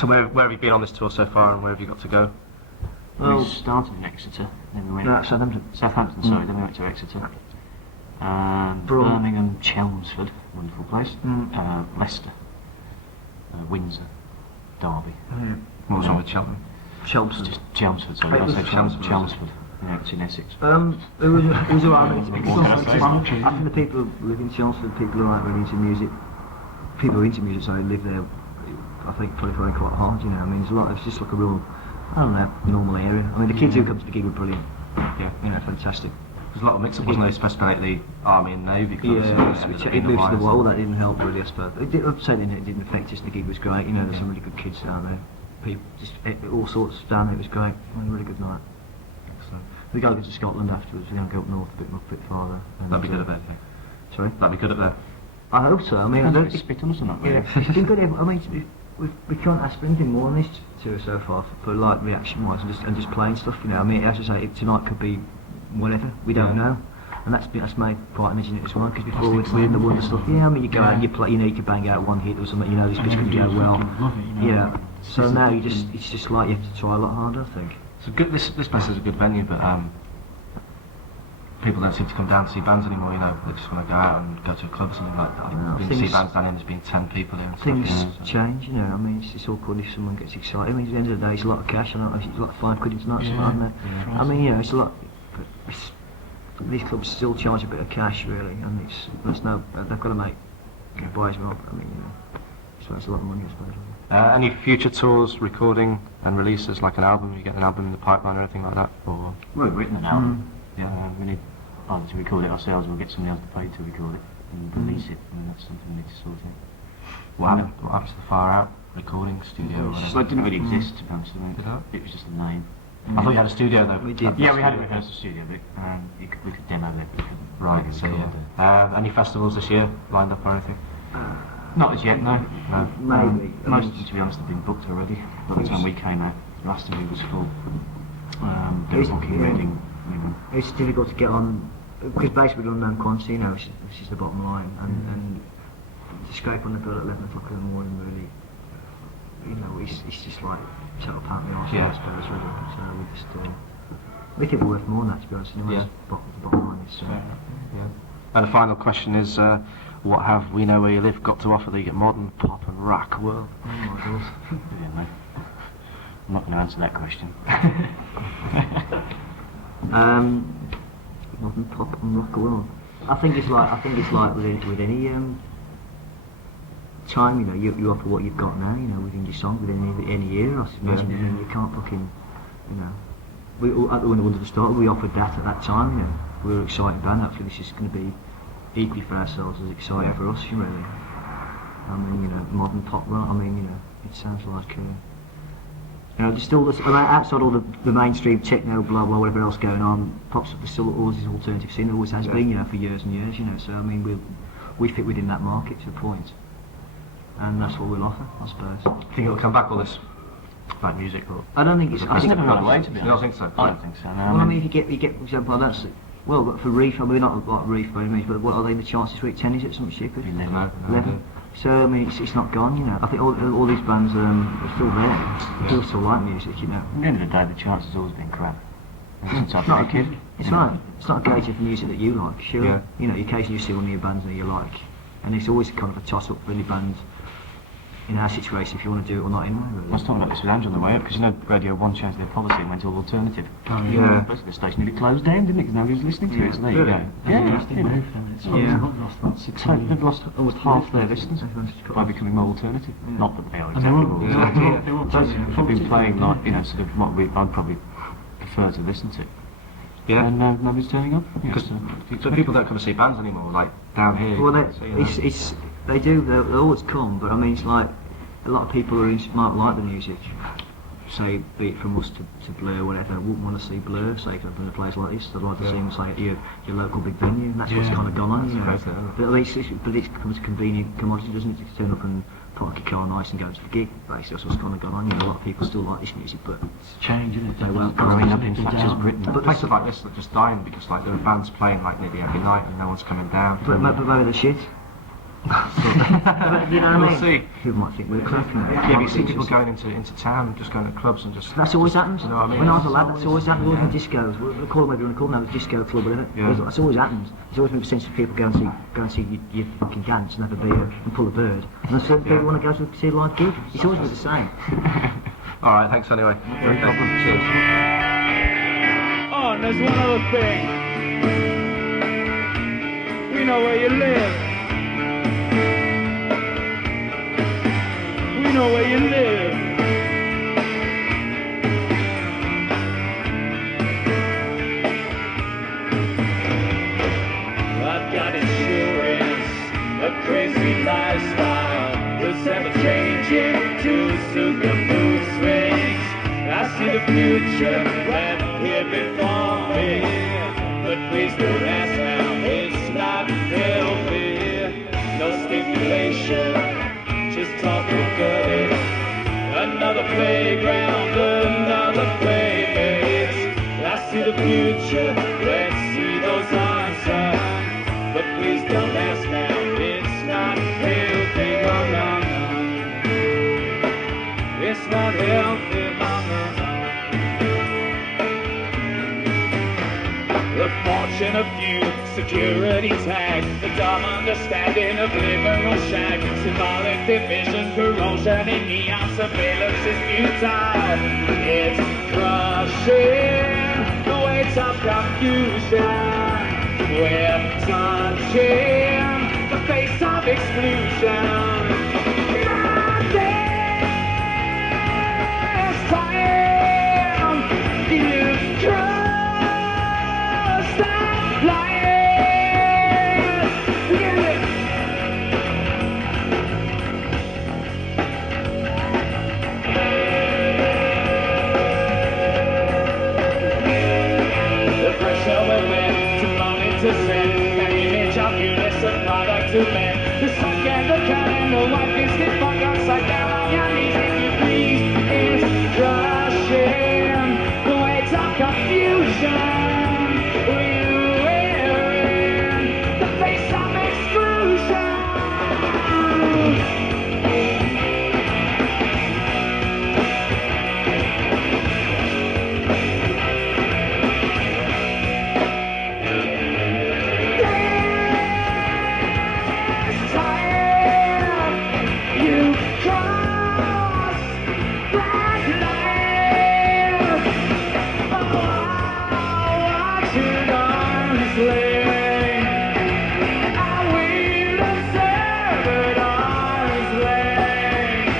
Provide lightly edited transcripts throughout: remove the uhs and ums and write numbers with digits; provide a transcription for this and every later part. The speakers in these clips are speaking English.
So where have you been on this tour so far, and where have you got to go? Well, we started in Exeter, then we went Southampton, sorry, then we went to Exeter. Birmingham, Chelmsford, wonderful place. Leicester, Windsor, Derby. What was wrong with Cheltenham? Chelmsford. Just Chelmsford, sorry. I said Chelmsford. Yeah, it's in Essex. It was alright. I think the people who live in Chelmsford, people who aren't really into music, people who are into music, so they live there, I think probably find it quite hard, you know. I mean, it's just like a real, I don't know, normal area. I mean, the kids who come to the gig were brilliant. Yeah, you know, fantastic. There's a lot of mix-up, wasn't there, especially like the Army and Navy clubs. Yeah, it moved to the wall, that didn't help really, I suppose. It didn't affect us, the gig was great, you know, there's some really good kids down there. People, just all sorts down there, it was great. It was a really good night. Excellent. We go to Scotland afterwards, we're going to go up north a bit farther. That'd be good up there, Sorry? That'd be good up there. I hope so, I mean, I don't spit on us or not, yeah, it's been good, I mean, we can't ask for anything more on this tour so far, for like reaction-wise and just playing stuff, you know. I mean, as I say, tonight could be whatever, we don't know. And that's made quite an engineer as well, because before we'd seen the wonder stuff, yeah, I mean, you go out and you play, you know, you can bang out one hit or something, you know, this bit's going to go well. Yeah, so now it's just like you have to try a lot harder, I think. So good, this place is a good venue, but people don't seem to come down to see bands anymore, you know, they just want to go out and go to a club or something like that. I've been to see bands down here and there's been 10 people there. Things change, you know, I mean, it's all good if someone gets excited. I mean, at the end of the day, it's a lot of cash, I don't know, it's like £5 tonight, something like that. I mean, you know, it's a lot, but these clubs still charge a bit of cash, really, and they've got to make buys well, I mean, you know, so that's a lot of money, I suppose. Any future tours, recording and releases, like an album? You get an album in the pipeline or anything like that? Or we've written an album. We need either to record it ourselves or get somebody else to pay to record it and release it, and that's something we need to sort out. What happens to the Far Out recording studio or whatever? It didn't really exist, to be honest. It was just a name. I thought you had a studio though. We did. Yeah, we had a rehearsal studio, but we could demo it. Right, so yeah. Any festivals this year lined up or anything? Not as yet, no. Maybe. Most of them, to be honest, have been booked already. By the time we came out, Glastonbury was full. They were booking Reading. It's difficult to get on, because basically we're unknown quantity, you know, which is the bottom line, and to scrape on the bill at 11 o'clock in the morning, really, you know, it's just like total pound the arse, I suppose, really. So we think we're worth more than that, to be honest. Anyway, the bottom line is. And the final question is, what have We Know Where You Live got to offer the modern pop and rock world? Oh my God. Yeah, no. I'm not going to answer that question. Modern pop and rock world. I think it's like with any time, you know, you offer what you've got now, you know, within your song, within any era, I imagine. I mean, you can't fucking, you know. When the Wonder started, we offered that at that time, you know. We were an exciting band. Hopefully this is going to be equally for ourselves as exciting for us, really. I mean, you know, modern pop rock, I mean, you know, it sounds like, you know, there's still this, outside all the mainstream techno, blah blah, whatever else going on, pop's there's still always this alternative scene, there always has been, you know, for years and years, you know, so I mean, we fit within that market to a point, and that's what we'll offer, I suppose. Think it'll come back, all this bad music? Or I don't think it's... It's never gone away, to be honest. You don't think so? I don't think so, no. Well, I mean, if you get, for example, that's... Well, but for Reef, I mean, not like Reef by any means, but what are they the chances for it? 10, is it something stupid? 11. So, I mean, it's not gone, you know. I think all these bands are still there. People still like music, you know. At the end of the day, the chance has always been crap. Since I've been a kid. It's right. It's not a gauge of music that you like, sure. Yeah. You know, occasionally you see one of your bands that you like. And it's always kind of a toss-up for any band in our situation, if you want to do it or not anyway, really. I was talking about this with Andrew on the way up, because you know Radio 1 changed their policy and went all alternative. Basically the station nearly closed down, didn't it, because nobody was listening to it, so there you go. They've lost almost half their listeners by becoming more alternative. Not that they are exactly they've been playing like, you know, sort of what I'd probably prefer to listen to. Yeah. And nobody's turning up. So people don't come to see bands anymore, like down here. Well, they do, they'll always come, but I mean, it's like a lot of people who might like the music, say, be it from us to Blur, whatever, wouldn't want to see Blur, say, for a place like this. They'd like to see them, say, at your local big venue, and that's what's kind of gone on, you know. But it becomes a convenient commodity, doesn't it, to turn up and park your car nice and go to the gig. Basically, that's what's kind of gone on. You know, a lot of people still like this music, but it's change, isn't it? So well, growing up in Thatcher's Britain. But places like this are just dying because, like, there are bands playing like nearly every night and no one's coming down. But maybe the shit. So But, you know what I mean? We'll see. People might think we're cracking. Yeah, but you see people going into town, just going to clubs and just... That's always happened. You know what I mean? When I was a lad, that's always happened. Always in discos. We'll call them whatever you want to call them now. There's disco club, whatever. Yeah. That's always happened. There's always been a sense of people go and see you fucking dance and have a beer and pull a bird. And there's certain people want to go to see a live gig. It's always been the same. All right, thanks anyway. No problem. Cheers. Oh, and there's one other thing. We know where you live. We know where you live. I've got insurance, a crazy lifestyle, was ever changing to suit the mood swings. I see the future right here before me, but please don't ask now, it's not healthy. No stimulation, just talking dirty. Another playground, another playmate. I see the future, let's see those answers, but please don't ask now, it's not healthy. No, no, no. It's not healthy. The fortune of youth, security tag, the dumb understanding of liberal shack, symbolic division, corrosion in neon surveillance is futile. It's crushing the weight of confusion. We're touching the face of exclusion. This time you've crossed that line. The pressure we're with, too long into sin, an image of you, it's a product to men. The sun and the curtain, the white biscuit funk upside down on your knees if you please. It's crushing the weight of confusion. We're wearing the face of exclusion. This time you cross that line. Watching arms length, I will observe at arms length.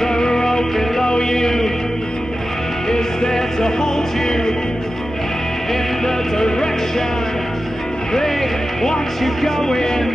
The road below you is there to hold you in the direction they want you going.